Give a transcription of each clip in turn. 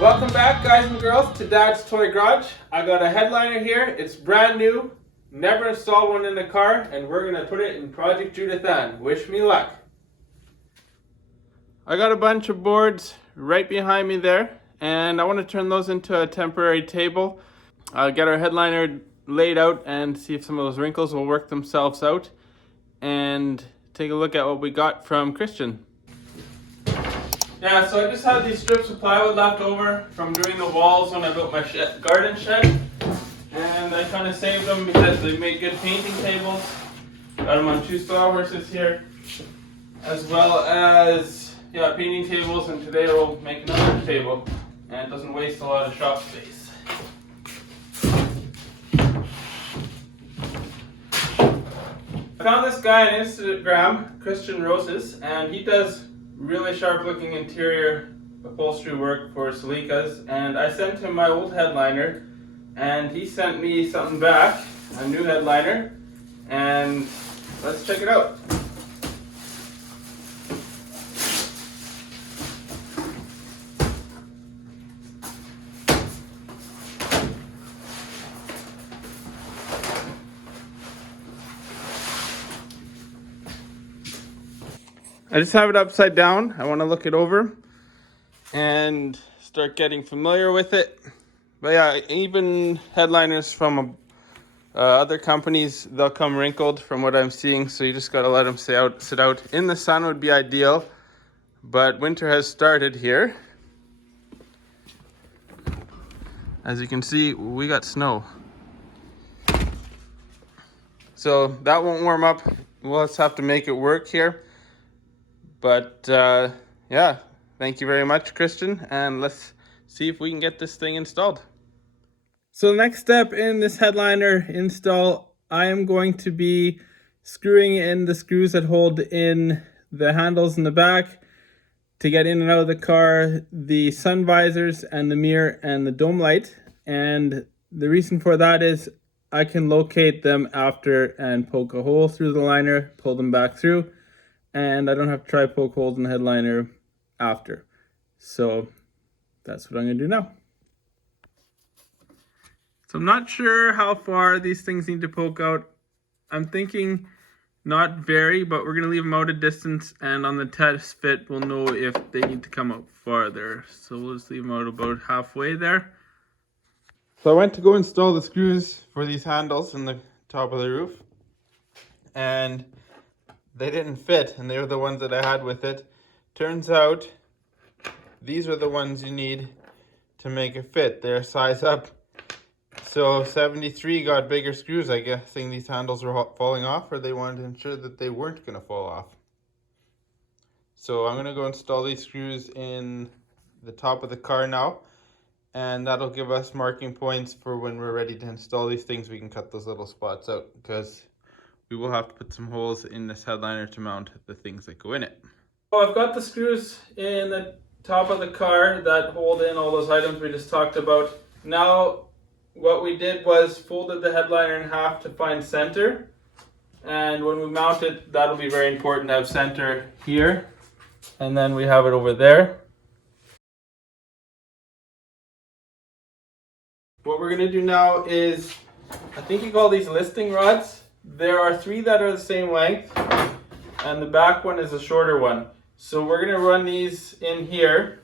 Welcome back, guys and girls, to Dad's Toy Garage. I got a headliner here. It's brand new. Never installed one in the car, and we're gonna put it in Project Judith Ann. Wish me luck. I got a bunch of boards right behind me there, and I want to turn those into a temporary table. I'll get our headliner laid out and see if some of those wrinkles will work themselves out, and take a look at what we got from Christian. Yeah, so I just had these strips of plywood left over from doing the walls when I built my garden shed. And I kind of saved them because they make good painting tables. Got them on 2 sawhorses here. As well as, painting tables, and today we'll make another table. And it doesn't waste a lot of shop space. I found this guy on Instegram, Cristian Rosas, and he does really sharp looking interior upholstery work for Celicas, and I sent him my old headliner and he sent me something back, a new headliner, and let's check it out. I just have it upside down. I want to look it over and start getting familiar with it. But yeah, even headliners from other companies, they'll come wrinkled from what I'm seeing. So you just got to let them sit out. In the sun would be ideal, but winter has started here. As you can see, we got snow. So that won't warm up. We'll just have to make it work here. But yeah, thank you very much, Christian, and let's see if we can get this thing installed. So the next step in this headliner install, I am going to be screwing in the screws that hold in the handles in the back to get in and out of the car, the sun visors and the mirror and the dome light. And the reason for that is I can locate them after and poke a hole through the liner, pull them back through, and I don't have to try poke holes in the headliner after. So that's what I'm going to do now. So I'm not sure how far these things need to poke out. I'm thinking not very, but we're going to leave them out a distance, and on the test fit we'll know if they need to come out farther. So we'll just leave them out about halfway there. So I went to go install the screws for these handles in the top of the roof, and they didn't fit, and they were the ones that I had with it. Turns out these are the ones you need to make it fit. They're size up. So 73 got bigger screws, I guessing these handles were falling off, or they wanted to ensure that they weren't going to fall off. So I'm going to go install these screws in the top of the car now, and that'll give us marking points for when we're ready to install these things. We can cut those little spots out, because we will have to put some holes in this headliner to mount the things that go in it. So I've got the screws in the top of the car that hold in all those items we just talked about. Now what we did was folded the headliner in half to find center, and when we mount it, that'll be very important to have center here, and then we have it over there. What we're going to do now is, I think you call these listing rods. There are 3 that are the same length, and the back one is a shorter one. So we're going to run these in here,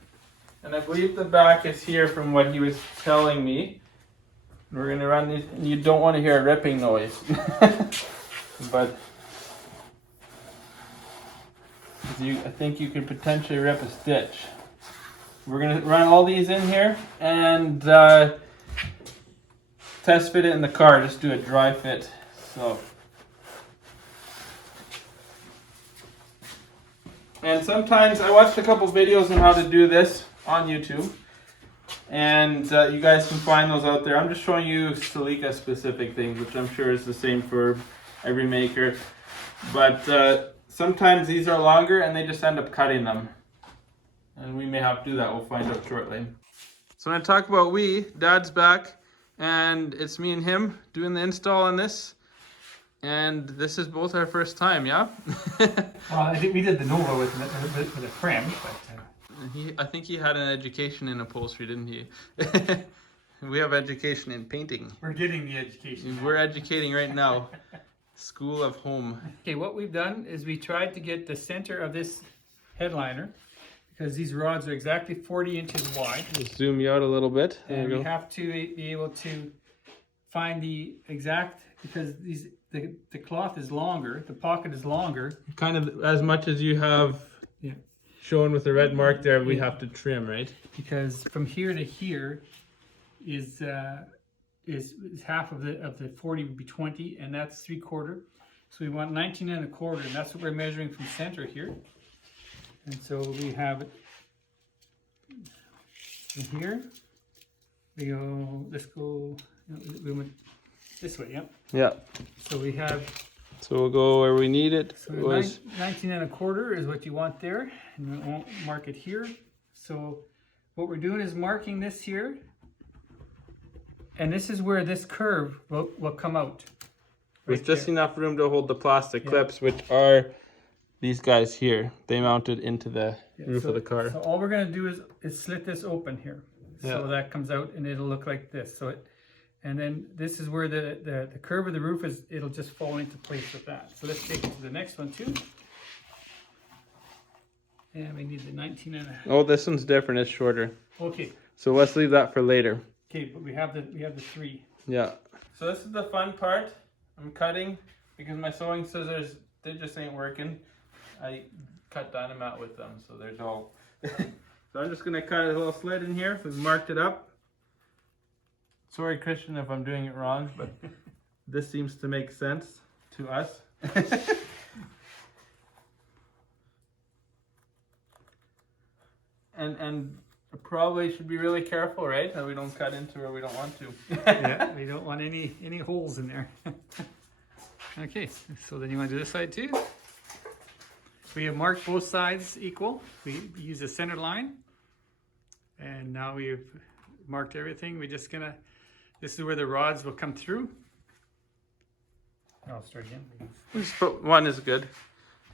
and I believe the back is here from what he was telling me. We're going to run these, and you don't want to hear a ripping noise. But I think you could potentially rip a stitch. We're going to run all these in here and test fit it in the car. Just do a dry fit. So, and sometimes I watched a couple videos on how to do this on YouTube, and you guys can find those out there. I'm just showing you Celica specific things, which I'm sure is the same for every maker. But sometimes these are longer and they just end up cutting them, and we may have to do that. We'll find out shortly. So when I talk about we, Dad's back, and it's me and him doing the install on this. And this is both our first time, yeah? Well, I think we did the Nova with a friend, but I think he had an education in upholstery, didn't he? We have education in painting. we're getting the education. We're educating right now. School of Home. Okay, what we've done is we tried to get the center of this headliner, because these rods are exactly 40 inches wide. Just zoom you out a little bit. There And you we go. have to be able to find the exact, because the cloth is longer, the pocket is longer. Kind of as much as you have Yeah. shown with the red mark there, we have to trim, right? Because from here to here is half of the 40 would be 20, and that's 3/4. So we want 19 1/4, and that's what we're measuring from center here. And so we have it from here. We go, let's go, we went this way, yep. Yeah. So we have, So we'll go where we need it. so It was 19 1/4 is what you want there, and we won't mark it here. So what we're doing is marking this here, and this is where this curve will come out. with Right just there. enough room to hold the plastic Yeah. clips, which are these guys here. They mounted into the Yeah, roof so, of the car. So all we're gonna do is slit this open here. So Yeah. that comes out and it'll look like this. So it, and then this is where the curve of the roof is, it'll just fall into place with that. So let's take it to the next one too. And we need the 19 and a, Oh, this one's different. It's shorter. okay. So let's leave that for later. Okay, but we have the 3. Yeah. So this is the fun part. I'm cutting because my sewing scissors, they just ain't working. I cut dynamite with them, so there's all. So I'm just gonna cut a little slit in here. We've marked it up. Sorry, Christian, if I'm doing it wrong, but this seems to make sense to us. and probably should be really careful, right? That we don't cut into where we don't want to. Yeah, we don't want any holes in there. Okay, so then you want to do this side too? We have marked both sides equal. We use the center line. And now we've marked everything. We're just gonna, this is where the rods will come through. I'll start again. Just put one is good.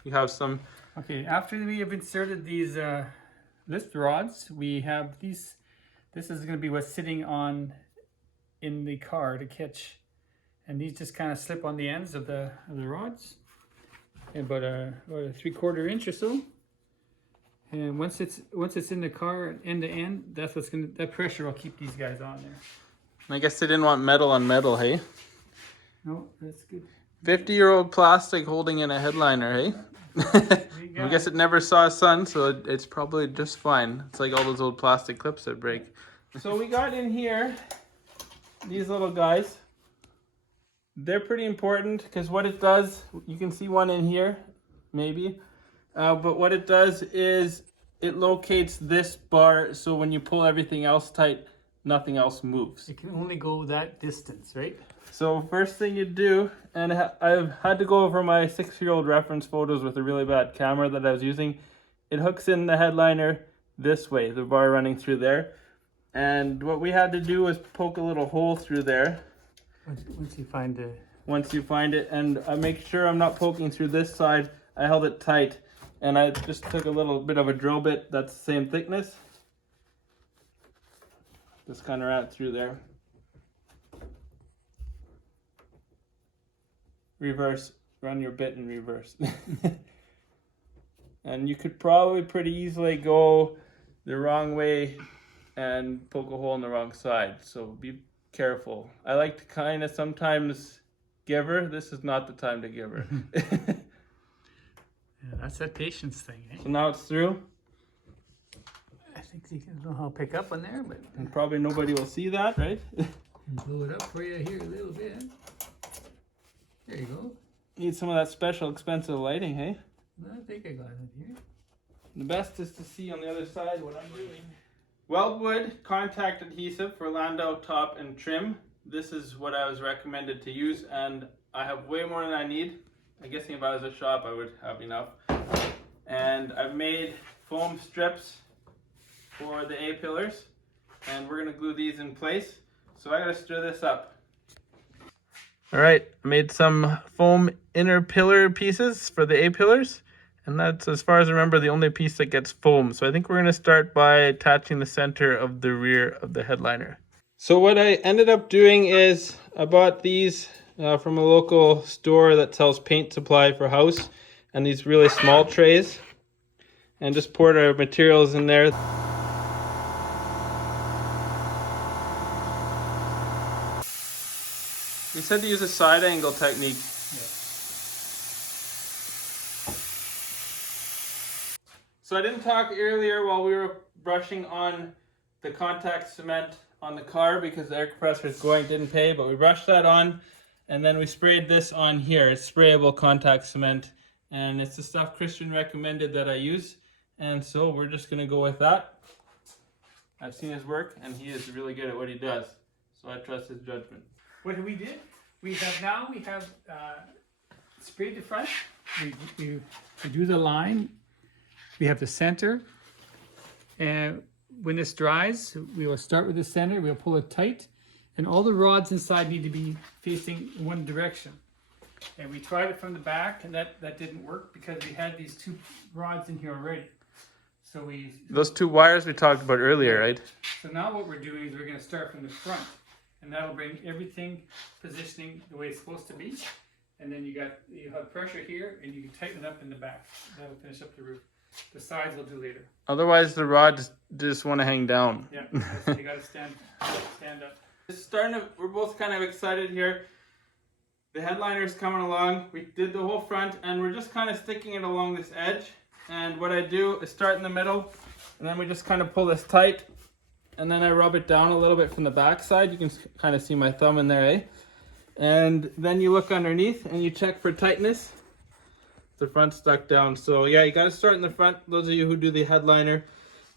You have some. Okay, after we have inserted these lift rods, we have these, this is gonna be what's sitting on in the car to catch. And these just kind of slip on the ends of the rods. About a 3/4 inch or so. And once it's in the car end to end, that's what's gonna, that pressure will keep these guys on there. I guess they didn't want metal on metal, hey? No, that's good. 50-year-old plastic holding in a headliner, hey? I guess it never saw sun, so it's probably just fine. It's like all those old plastic clips that break. So we got in here these little guys. They're pretty important because what it does, you can see one in here, maybe. But what it does is it locates this bar, so when you pull everything else tight, nothing else moves. It can only go that distance, right? So first thing you do, and I've had to go over my 6-year-old reference photos with a really bad camera that I was using. It hooks in the headliner this way, the bar running through there. And what we had to do was poke a little hole through there. Once you find the... Once you find it, and I make sure I'm not poking through this side, I held it tight. And I just took a little bit of a drill bit that's the same thickness. Just kind of ran it through there. Reverse, run your bit in reverse. And you could probably pretty easily go the wrong way and poke a hole in the wrong side. So be careful. I like to kind of sometimes give her. This is not the time to give her. Yeah, that's that patience thing, eh? So now it's through. I think you can know how to pick up on there, but... And probably nobody will see that, right? Blow it up for you here a little bit. There you go. Need some of that special expensive lighting, hey? I think I got it here. The best is to see on the other side what I'm doing. Weldwood contact adhesive for landau top and trim. This is what I was recommended to use, and I have way more than I need. I guess if I was a shop, I would have enough. And I've made foam strips for the A-pillars, and we're gonna glue these in place. So I gotta stir this up. All right, I made some foam inner pillar pieces for the A-pillars. And that's, as far as I remember, the only piece that gets foam. So I think we're going to start by attaching the center of the rear of the headliner. So what I ended up doing is I bought these from a local store that sells paint supply for house, and these really small trays, and just poured our materials in there. We said to use a side angle technique. So I didn't talk earlier while we were brushing on the contact cement on the car because the air compressor is going, didn't pay, but we brushed that on, and then we sprayed this on here. It's sprayable contact cement, and it's the stuff Christian recommended that I use, and so we're just gonna go with that. I've seen his work, and he is really good at what he does, so I trust his judgment. What we did, we have sprayed the front, we do the line, we have the center, and when this dries, we will start with the center, we'll pull it tight, and all the rods inside need to be facing one direction. And we tried it from the back, and that didn't work because we had these two rods in here already. So those two wires we talked about earlier, right? So now what we're doing is we're going to start from the front, and that'll bring everything positioning the way it's supposed to be. And then you have pressure here, and you can tighten it up in the back. That'll finish up the roof. The sides we'll do later. Otherwise, the rods just want to hang down. Yeah, you got to stand up. It's starting to, we're both kind of excited here. The headliner is coming along. We did the whole front, and we're just kind of sticking it along this edge. And what I do is start in the middle, and then we just kind of pull this tight, and then I rub it down a little bit from the back side. You can kind of see my thumb in there, eh? And then you look underneath, and you check for tightness. The front's stuck down. So yeah, you got to start in the front, those of you who do the headliner,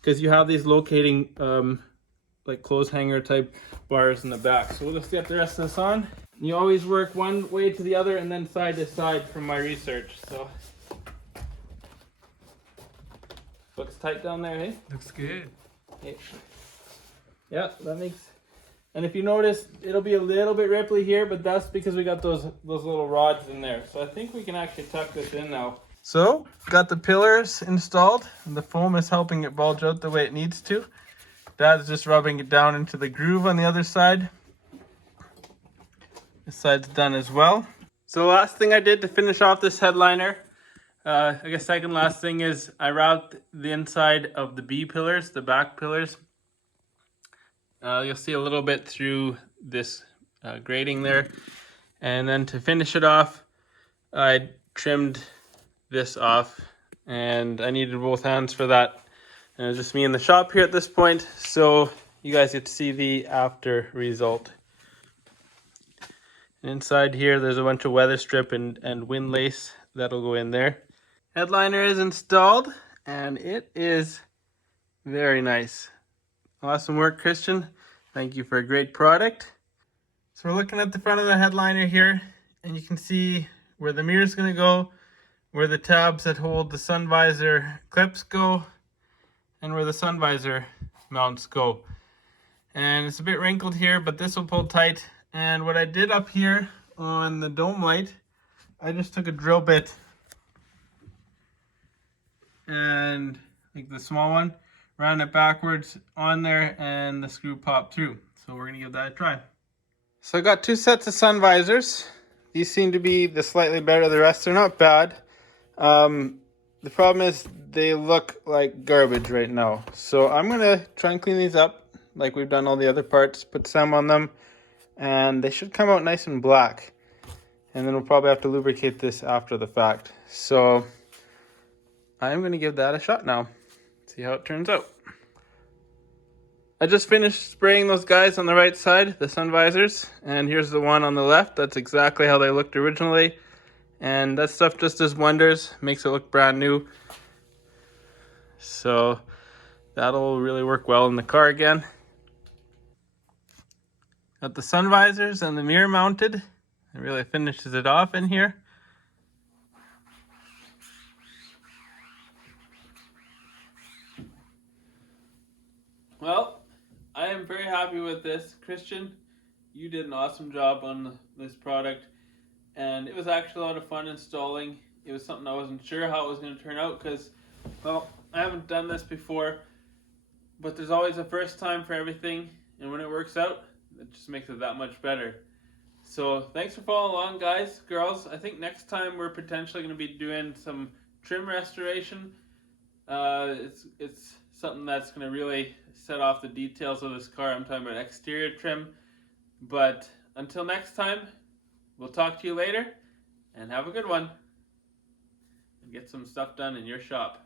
because you have these locating like clothes hanger type bars in the back. So we'll just get the rest of this on. You always work one way to the other and then side to side from my research. So looks tight down there, hey? Looks good. Okay. Yeah, that makes. And if you notice, it'll be a little bit ripply here, but that's because we got those little rods in there. So I think we can actually tuck this in now. So, got the pillars installed, and the foam is helping it bulge out the way it needs to. Dad's just rubbing it down into the groove on the other side. This side's done as well. So the last thing I did to finish off this headliner, I guess second last thing, is I wrapped the inside of the B pillars, the back pillars. You'll see a little bit through this grating there. And then to finish it off, I trimmed this off, and I needed both hands for that. And it's just me in the shop here at this point, so you guys get to see the after result. And inside here, there's a bunch of weather strip and wind lace that'll go in there. Headliner is installed, and it is very nice. Awesome work, Christian. Thank you for a great product. So we're looking at the front of the headliner here, and you can see where the mirror is going to go, where the tabs that hold the sun visor clips go, and where the sun visor mounts go. And it's a bit wrinkled here, but this will pull tight. And what I did up here on the dome light, I just took a drill bit and like the small one, ran it backwards on there, and the screw popped through. So we're gonna give that a try. So I got two sets of sun visors. These seem to be the slightly better. The rest are not bad. The problem is they look like garbage right now. So I'm gonna try and clean these up like we've done all the other parts, put some on them, and they should come out nice and black. And then we'll probably have to lubricate this after the fact. So I'm gonna give that a shot now. See how it turns out. I just finished spraying those guys on the right side, the sun visors, and here's the one on the left. That's exactly how they looked originally, and that stuff just does wonders, makes it look brand new. So that'll really work well in the car again. Got the sun visors and the mirror mounted. It really finishes it off in here. Well, I am very happy with this. Christian, you did an awesome job on this product, and it was actually a lot of fun installing. It was something I wasn't sure how it was going to turn out because, well, I haven't done this before, but there's always a first time for everything, and when it works out, it just makes it that much better. So thanks for following along, guys, girls. I think next time we're potentially going to be doing some trim restoration. It's something that's going to really set off the details of this car. I'm talking about exterior trim. But until next time, we'll talk to you later, and have a good one. And get some stuff done in your shop.